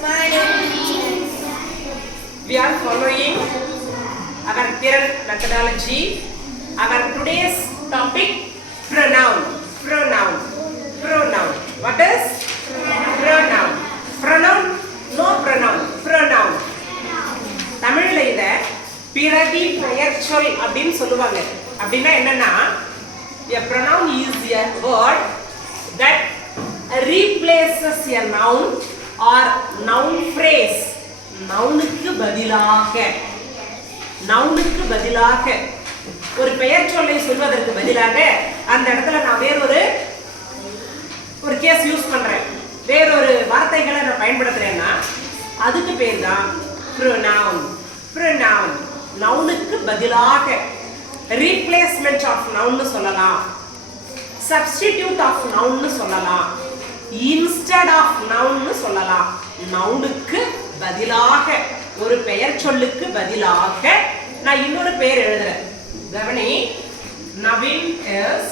We are following our current methodology. Our today's topic pronoun. Pronoun. Pronoun. What is pronoun? Pronoun? No pronoun. Pronoun. தமிழ்ல இத பிறவி பெயர்ச்சொல் அப்படினு சொல்லுவாங்க. அப்படினா என்னன்னா a pronoun is a word that replaces a noun or noun phrase. நவுனுக்கு பதிலாக ஒரு பெயர் சொல்லை சொல்வதற்கு பதிலாக அந்த இடத்துல நான் ஒரு கேஸ் யூஸ் பண்றேன், வேறொரு வார்த்தைகளை நான் பயன்படுத்துறேன்னா அதுக்கு பேர் தான் pronoun. pronoun நவுனுக்கு பதிலாக, replacement of noun னு சொல்லலாம், substitute of noun னு சொல்லலாம், instead of noun னு சொல்லலாம். நவுனுக்கு பதிலாக, ஒரு பெயர் சொல்லுக்கு பதிலாக நான் இன்னொரு பெயர் எழுதுறேன். கவனி, Naveen is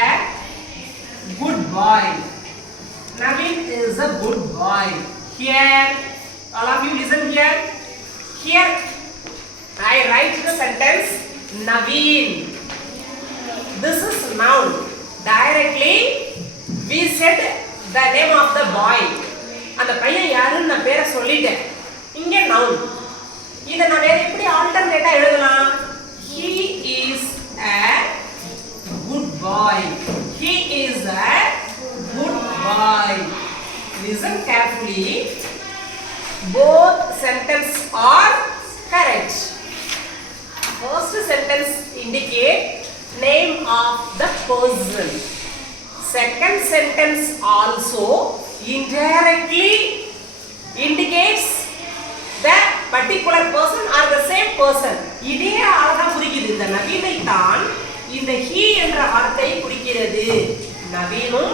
a good boy. Naveen is a good boy. Here, all of you listen here. Here, I write the sentence Naveen. This is noun. Directly, we said the name of the boy. அந்த பையன் யாருன்னு நான் பேரை சொல்லிட்டேன். இங்க noun. இத நான் வேற எப்படி ஆல்டர்னேட்டா எழுதலாம்? He is a good boy. He is a good boy. Listen carefully. Both sentences are correct. First sentence indicate name of the person. Second sentence also indirectly indicates the particular person or the same person. இதே ஆளா குறிக்குது. இந்த நவீனை தான் இந்த he என்ற வார்த்தை குறிக்கிறது. நவீனும்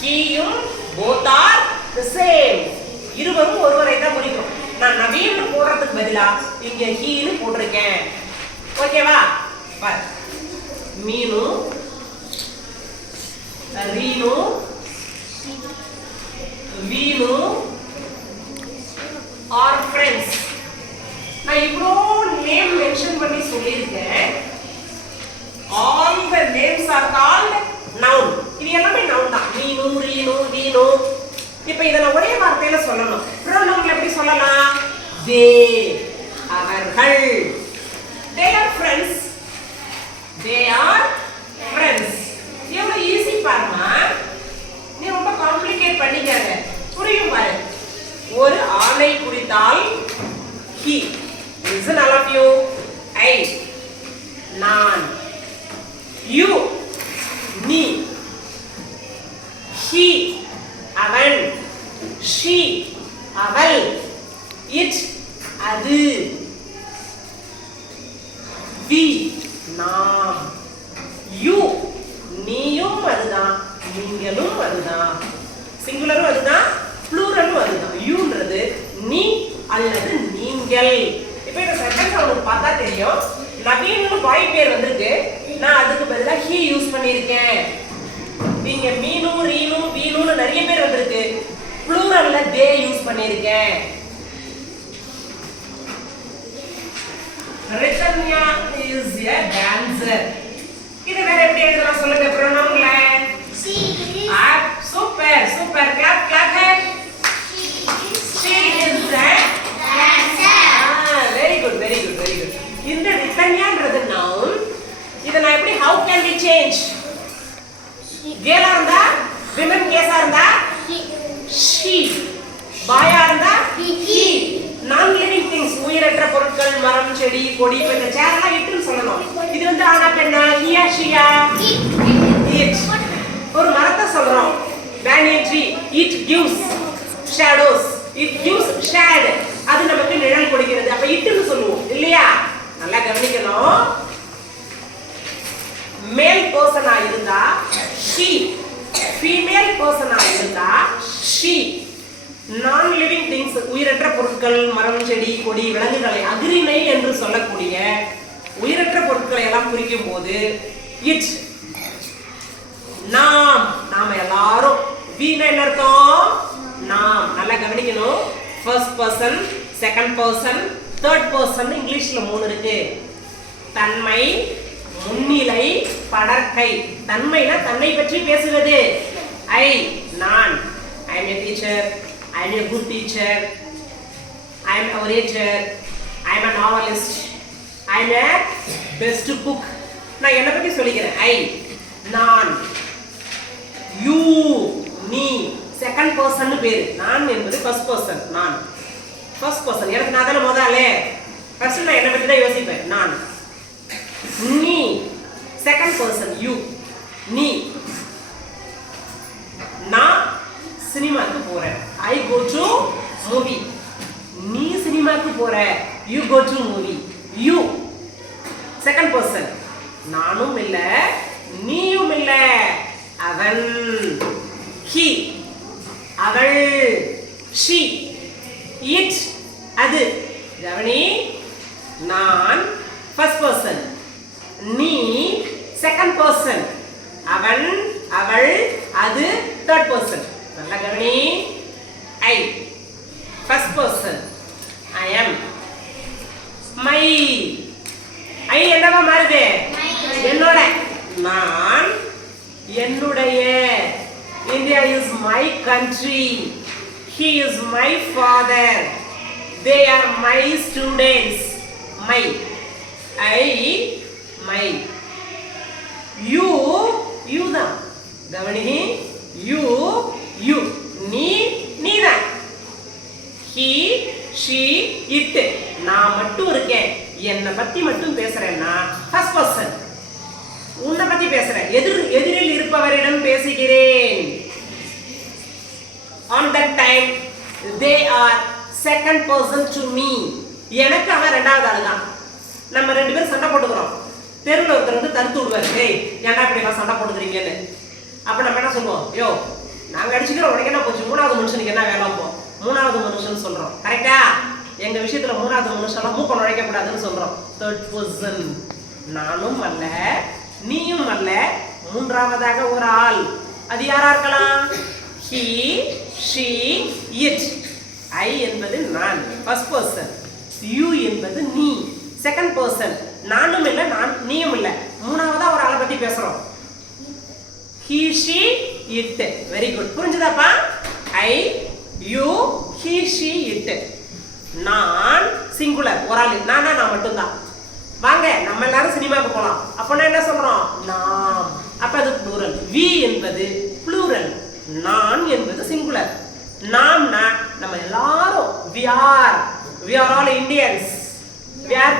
ஹீயும் both are the same. இருவரும் ஒருவரை தான் குறிக்கும். நான் நவீன் போடுறதுக்கு பதிலா இங்க he னு போட்டிருக்கேன். ஓகேவா? பார். மீனு, ரீனு, வீனு are friends. நான் இவ்ளோ நேம் மென்ஷன் பண்ணி சொல்லியிருக்கேன். All the names are called noun. இது எல்லாமே noun தான். மீனு, ரீனு, வீனு. இப்போ இத நான் ஒரே வார்த்தையில சொல்லணும். pronoun எப்படி சொல்லலாம்? they, அவர்கள். they are friends. they are friends. எவ்வளவு ஈஸி பாருமா. நீ ரொம்ப காம்ப்ளிகேட் பண்ணிக்காத. புரியும் பாரு. ஒரு ஆணை குறித்தால் he. listen all of you. I, நான், you, நீ, he, அவன், she, அவள், it, அது, we, நாம், you, நீயும் அதுதான், நீங்களும் அதுதான். சிங்குலரும் அதுதான், ப்ளூரலும் அதுதான். யூன்றது நீ அல்லது நீங்கள். இப்போ இந்த சென்டென்ஸ் உங்களுக்கு பார்த்தா தெரியும். நவீன்னு பாய் பேர் வந்திருக்கு, நான் அதுக்கு பதிலாக he யூஸ் பண்ணியிருக்கேன். நீங்க மீனு, ரீனு, வீனுன்னு நிறைய பேர் வந்திருக்கு, ப்ளூரல்ல they யூஸ் பண்ணியிருக்கேன். Rithanya is a dancer. இது வேற எப்படி எழுதலாம் சொல்லுங்க pronounல? Super super. clap clap hand. She is a dancer. Very good very good very good. இந்த ரிதன்யான்றது noun. இத நான் எப்படி how can we change? கேலா இருந்தா women கேஸா இருந்தா she, பாயா இருந்தா he. நான் லிவிங் திங்ஸ், உயிரற்ற பொருட்கள், மரம், செடி, கொடி, இந்த சேர்லாம் இட்னு சொல்லணும். இது வந்து ஆனா பெண்ணா, ஹியா ஷியா, இட். ஒரு மரத்தை சொல்றோம் banyan tree, it gives shadows, it gives shade. அது நமக்கு நிழல் கொடுக்கிறது. அப்ப இட்னு சொல்லுவோம் இல்லையா? நல்லா கவனிக்கணும். மேல் பர்சனா இருந்தா she, ஃபீமேல் பர்சனா இருந்தா she. நான் லிவிங் திங்ஸ், உயிரற்ற பொருட்கள், மரம், செடி, கொடி, விலங்குகளை அக்ரிணை என்று சொல்லக்கூடிய உயிரற்ற பொருட்களை எல்லாம் குறிக்கும் போது இட். நாம எல்லாரும் என்ன அர்த்தம் நாம் நல்லா கவனிக்கணும் first person second person third person இங்கிலீஷ்ல மூணு இருக்கு தன்மை முன்னிலை படர்க்கை தன்மைனா தன்னை பற்றி பேசுவது I நான் I am a teacher I am a good teacher I am a orator I am a novelist I am a best cook நான் என்ன பத்தி சொல்லிக்கிறேன் I நான் you நீ செகண்ட் பர்சன் பேரு நான் என்பது ஃபர்ஸ்ட் பர்சன் நான் ஃபர்ஸ்ட் பர்சன் எனக்கு நான் தான முதல்ல ஃபர்ஸ்ட் நான் என்ன பத்தி தான் யோசிப்பேன் நான் நீ செகண்ட் பர்சன் you நீ நான் சினிமாக்கு போறேன் I go to movie நீ சினிமாக்கு போற you go to movie you second person நானும் இல்ல நீயும் இல்ல அவன் he அவள் she it அது கவனி நான் ஃபர்ஸ்ட் பர்சன் நீ செகண்ட் பர்சன் அவன் அவள் அது தேர்ட் பர்சன் நல்லா கவனி I first person I am my I என்னவா மாறுது என்னோட நான் என்னுடைய India is my country he is my father they are my students my I my you தான் கவனி you நீ தான் he she it நான் மட்டும் இருக்கேன் என்னை பத்தி மட்டும் பேசுறேன்னா ஃபர்ஸ்ட் பர்சன் உன்னை பத்தி பேசுறேன் எதிரில் இருப்பவரிடம் பேசுகிறேன் on that time they are second person to me எனக்கு அவன் ரெண்டாவது ஆளு தான் நம்ம ரெண்டு பேரும் சண்டை போட்டுக்கிறோம் தெருவில் ஒருத்தர் வந்து தடுத்து விடுவாரு ஏய் ஏன்டா இப்படி எல்லாம் சண்டை போட்டுக்கிறீங்கன்னு அப்ப நம்ம என்ன சொல்லுவோம் யோ நாங்க அடிச்சுக்கிறோம் உனக்கு என்ன போச்சு மூணாவது மனுஷனுக்கு என்ன வேலை போ மூணாவது மனுஷன் சொல்றோம் கரெக்டா எங்க விஷயத்துல மூணாவது மனுஷன்லாம் மூக்க நுழைக்க கூடாதுன்னு சொல்றோம் தேர்ட் பர்சன் நானும் அல்ல நீயும் அல்ல மூன்றாவதாக ஒரு ஆள் அது யாரா இருக்கலாம் he she it I என்பது நான் ஃபர்ஸ்ட் பர்சன் you என்பது நீ செகண்ட் பர்சன் நானும் இல்ல நீயும் இல்ல மூணாவதா ஒரு ஆளை பத்தி பேசுறோம் he she it very good புரிஞ்சுதாப்பா I you he she it நான் சிங்குலர் ஒரு ஆளு நான் மட்டும் தான் வாங்க நம்ம எல்லாரும் சினிமாக்கு போலாம் அப்பனா என்ன சொல்றோம் நாம் அப்ப அது ப்ளூரல் we என்பது ப்ளூரல் நான் என்பது சிங்குலர் நாம்னா நம்ம எல்லாரும் we are all Indians we are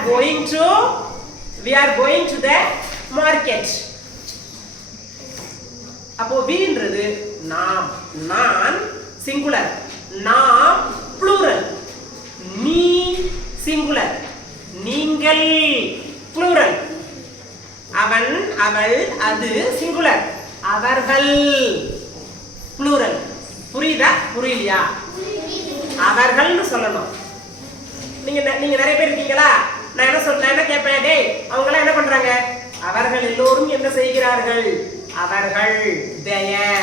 going to the market அப்போ we ன்றது நான் சிங்குலர் நாம் ப்ளூரல் நீ சிங்குலர் நீங்கள் ப்ளூரல் அவன் அவள் அது சிங்குலர் அவர்கள் ப்ளூரல் புரியுதா புரியலையா அவர்கள்னு சொல்லணும் நீங்க நிறைய பேர் இருக்கீங்களா நான் என்ன கேட்பேன் டேய் அவங்க எல்லாம் என்ன பண்றாங்க அவர்கள் எல்லோரும் என்ன செய்கிறார்கள் அவர்கள் their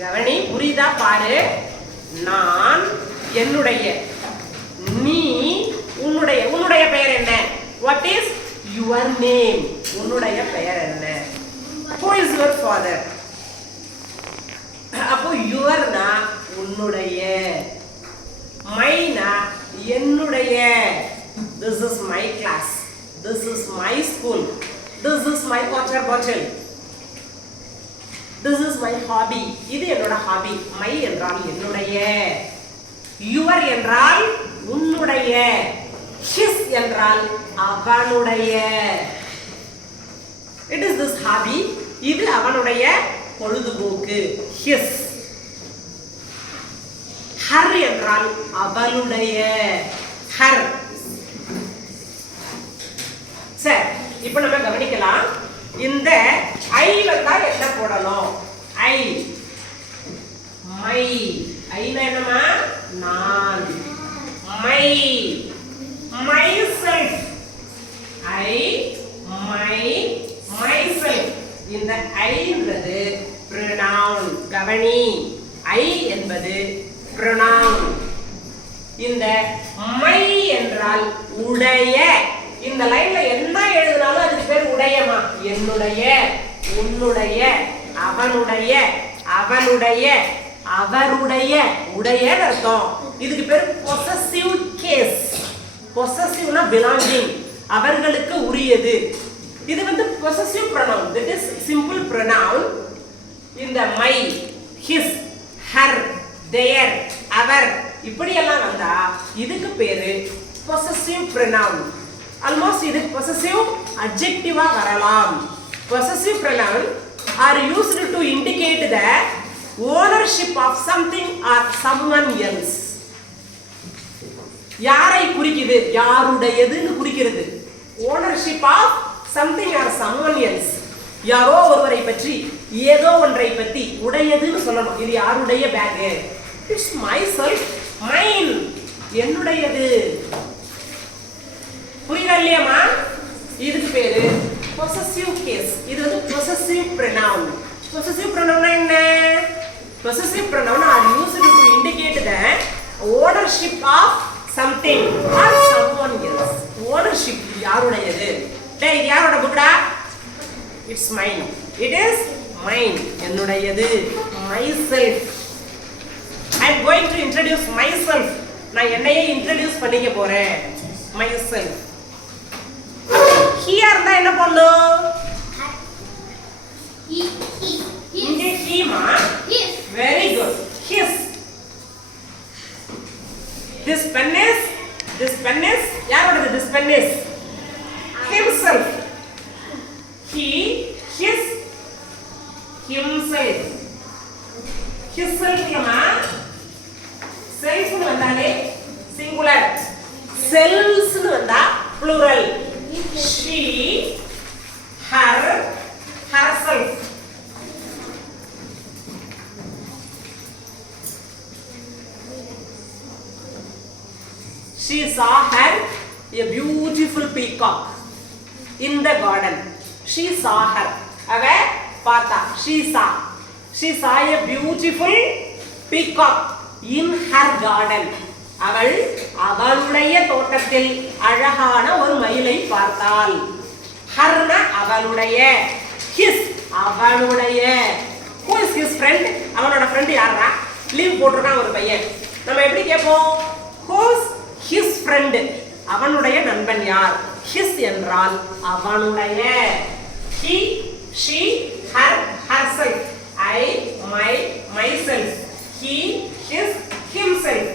கவனி புரியுதா பாரு நான் என்னுடைய நீ உன்னுடைய பெயர் என்ன what is your name உன்னுடைய பெயர் என்ன who is your father அப்போ your னா உன்னுடைய my னா என்னுடைய this is my class this is my school this is my water bottle this is my hobby இது என்னோட hobby my என்றால் என்னுடைய your என்றால் உன்னுடைய his என்றால் அவனுடைய it is this hobby இது அவனுடைய பொழுதுபோக்கு his her என்றால் அவளுடைய her சரி இப்போ நம்ம கவனிக்கலாம் இந்த I வந்தா என்ன போடணும் I my I னா என்னமா நான் my myself I my myself இந்த I ன்றது pronoun கவனி I என்பது pronoun. இந்த மை என்றால் உடைய. இந்த லைன்ல என்ன எழுதினாலும் அதுக்கு பேர் உடையமா. என்னுடைய, உன்னுடைய, அவனுடைய, அவளுடைய, அவருடைய, உடையன்னு அர்த்தம். இதுக்கு பேர் possessive case. possessiveனா belonging, அவர்களுக்கு உரியது. இது வந்து possessive pronoun. That is simple pronoun. இந்த மை, his, her, their, அவர் இப்படி எல்லாம் வந்தா இதுக்கு பேரு possessive pronoun. Almost இது possessive adjective வரலாம். Possessive pronoun are used to indicate the ownership of something or someone else. யாரை குறிக்குது? யாருடையதுன்னு குறிக்கிறது. Ownership of something or someone else. யாரோ ஒருவரை பற்றி, ஏதோ ஒன்றை பற்றி உடையதுன்னு சொல்லணும். இது யாருடைய பேக்? இட்ஸ் myself, mine, என்னுடையது. புரியுதா இல்லையாமா? இதுக்கு பேரு possessive case. இது வந்து possessive pronoun. possessive pronoun என்ன? possessive pronoun are used to indicate the ownership of something or someone else. ownership யாருடையது? டேய் இது யாரோட புக்டா? It's mine. it is mine, என்னுடையது. myself. I am going to introduce myself. நான் என்னையே introduce பண்ணிக்க போறேன். myself. here னா என்ன பண்ணும்? இங்கே he மா. very good. his. this pen is யாரோடது? this pen is himself. he, his, himself. himself மா. self னு வந்தாலே singular. selves னு வந்தா plural. she, her, herself. she saw her a beautiful peacock in the garden. she saw her. அவ பார்த்தா. she saw a beautiful peacock in her garden. அவள் அவளுடைய தோட்டத்தில் அழகான ஒரு மயிலை பார்த்தாள். ஹர்னா அவளுடைய, his அவனுடைய. who is his friend? அவனோட friend யாரா? லீவ் போட்டுருக்கான் ஒரு பையன். நம்ம எப்படி கேட்போம்? who is his friend? அவனுடைய நண்பன் யார்? his என்றால் அவனுடைய. he, she, her, herself. I, my, myself. he, his, himself.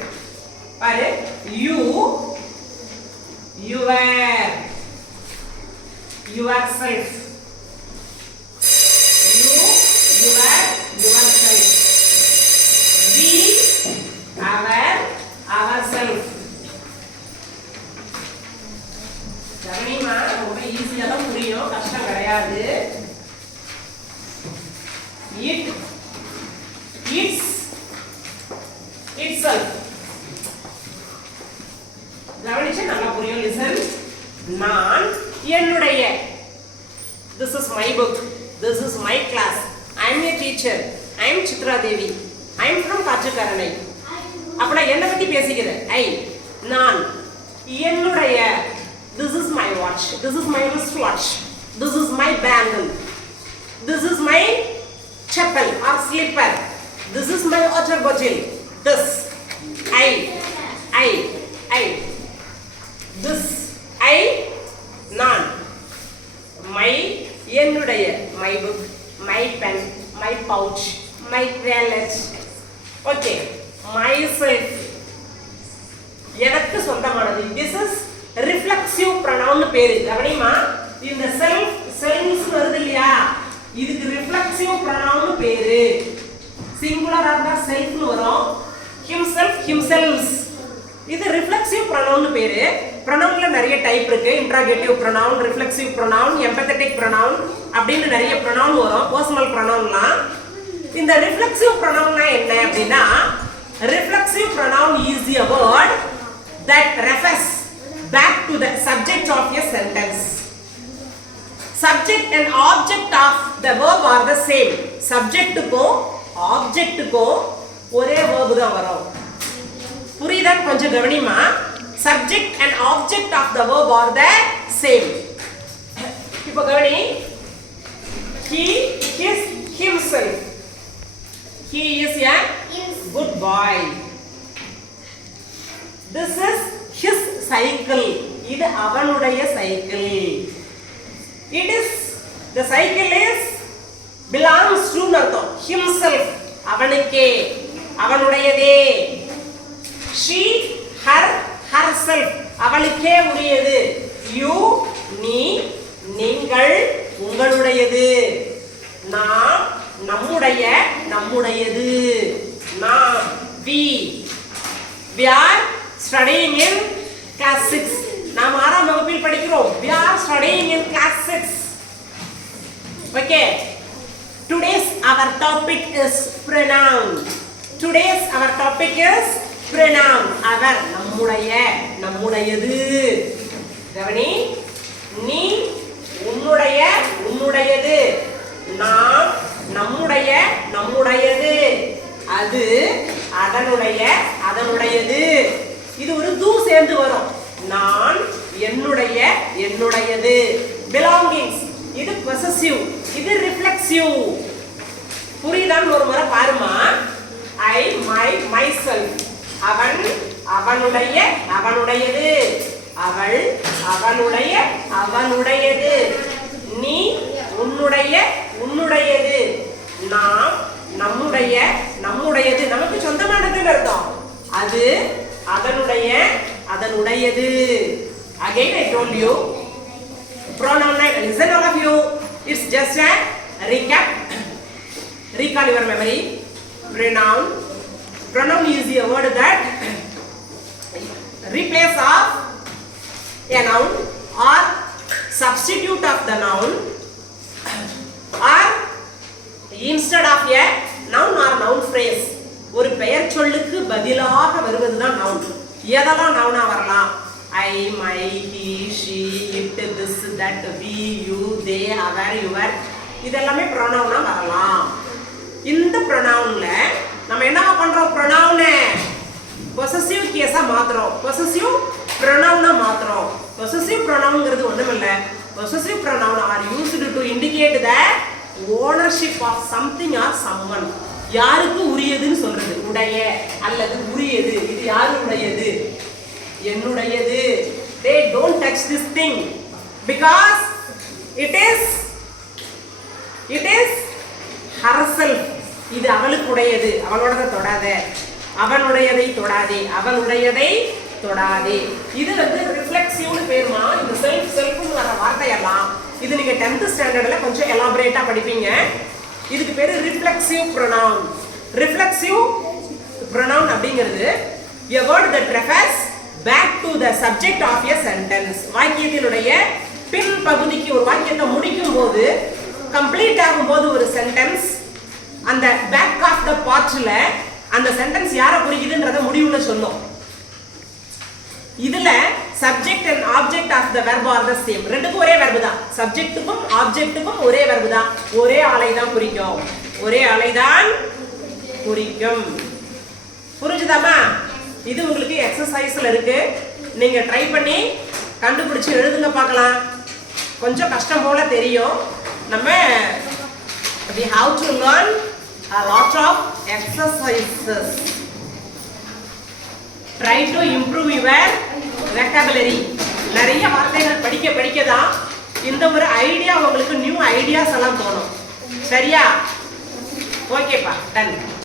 பாரு, you, your, yourself. you, your, yourself. we, our, ourself. கவனிமா, ரொம்ப ஈஸியா தான் புரியும், கஷ்டம் கிடையாது. it, its, itself. கவனிச்சா நல்லா புரியும். listen. நான், என்னுடைய. this is my book. this is my class. I am a teacher. I am Chitra Devi. I am from Kachukaranai. அப்ப நான் என்ன பத்தி பேசிக்கிறேன்? I, நான், என்னுடைய. this is my watch. this is my wristwatch. this is my bangle. this is my chappal or slipper. this is my water bottle. this, I, this, I, நான். my, என்னுடைய. my book, my pen, my pouch, my wallet. okay. myself, எனக்கு சொந்தமானது. this is reflexive pronoun பேரு. கவனிமா, இந்த selves வருது இல்லையா, இதுக்கு reflexive pronoun பேரு. singular ஆனா self னு வரும். himself, himselves. இது reflexive pronoun பேரு. pronounல நிறைய டைப் இருக்கு. interrogative pronoun, reflexive pronoun, empathetic pronoun அப்படின்னு நிறைய pronoun வரும். personal pronounலாம். இந்த reflexive pronounனா என்ன அப்படின்னா, reflexive pronoun is a word that refers back to the subject of a sentence. Subject and object of the verb are the same. Subject को object को ஒரே verb தான் வரும். புரியுதான்னு கொஞ்சம் கவனிமா. Subject and object of the verb are the same. இப்போ கவனி. He is himself. He is a good boy. This is his cycle. இது அவனுடைய cycle. It is the cycle is belongs to அர்த்தம். Himself அவனுக்கே அவனுடையதே. She her herself அவளுக்கே உரியது. You நீ நீங்கள் உங்களுடையது. நாம் நம்முடைய நம்முடையது. நாம் we are studying in class 6. நாம் 6ஆம் வகுப்பில் படிக்கிறோம். We are studying in class 6. Okay. Today's our topic is pronoun. Today's our topic is pronoun. அவர் நம்முடைய நம்முடையது. கவனி. நீ உன்னுடைய உன்னுடையது. நாம் நம்முடைய நம்முடையது. அது அதனுடைய அதனுடையது. இது ஒரு தூ சேர்ந்து வரும். நான் என்னுடைய என்னுடையது. belongings இது possessive இது reflexive. புரியுதான்னு ஒரு முறை பாருமா. I my myself அவன் அவனுடைய அவனுடையது. அவள் அவனுடைய அவனுடையது. நீ உன்னுடைய உன்னுடையது. நாம் நம்முடைய நம்முடையது. நமக்கு சொந்தமானதுன்னு அர்த்தம். அது அதனுடைய அதனுடையது. Again I told you pronoun. Listen all of you. It's just a recap. Recall your memory. Pronoun. Pronoun is a word that replace of a noun or substitute of the noun or instead of a noun or noun phrase. ஒரு பெயர் சொல்லுக்கு பதிலாக வருவதுதான் noun. எதெல்லாம் noun வரலாம்? I, my, he, she, it, this, that, we, you, they, our, your இதெல்லாமே pronoun வரலாம். இந்த pronounல நம்ம என்ன பண்றோம்? pronoun possessive case மாத்துறோம். possessive pronoun மாத்துறோம். possessive pronounங்கிறது ஒண்ணுமில்ல. possessive pronoun are used to indicate the ownership of something or someone. யாருக்கு உரியதுன்னு சொல்றது. உடைய அல்லது உரியது. இது யாருடையது? என்னுடையது. They don't touch this thing because it is herself. இது அவளுக்குடையது. அவளோடதை தொடாதே. அவனுடையதை தொடாதே. அவனுடையதை தொடாதே. இது வந்து ரிஃப்ளெக்சிவ்னு பேருமா. இந்த செல்ஃப்னு வர வார்த்தையெல்லாம் இது நீங்க 10th ஸ்டாண்டர்ட்ல கொஞ்சம் எலாபரேட்டா படிப்பீங்க. இதுக்கு பேரு ரிஃப்ளெக்சிவ் pronoun. ரிஃப்ளெக்சிவ் pronoun அப்படிங்கிறது a word that refers back to the subject of a sentence. வாக்கியத்தினுடைய பின் பகுதிக்கு ஒரு வாக்கியத்தை முடிக்கும் போது கம்ப்ளீட் ஆகும்போது ஒரு சென்டென்ஸ் அந்த பேக் ஆஃப் த பார்ட்ல அந்த சென்டென்ஸ் யாரை குறிக்குதுன்றத முடிவுல சொல்லும். இதுல subject and object of the verb are the same. ரெண்டுக்கும் ஒரே வெர்ப் தான். சப்ஜெக்ட்டுக்கும் ஆப்ஜெக்ட்டுக்கும் ஒரே வெர்ப் தான். ஒரே ஆளை தான் குறிக்கும். ஒரே ஆளை தான் குறிக்கும். புரிஞ்சுதாமா? இது உங்களுக்கு எக்ஸசைஸ்ல இருக்கு. நீங்க ட்ரை பண்ணி கண்டுபிடிச்சு எழுதுங்க பார்க்கலாம். கொஞ்சம் கஷ்டம் போல தெரியும். நம்ம we have to learn a lot of exercises. Try to improve your vocabulary. நிறைய வார்த்தைகள் படிக்க தான் இந்த ஒரு ஐடியா உங்களுக்கு நியூ ஐடியாஸ் எல்லாம் தோணும். சரியா? ஓகேப்பா, டன்.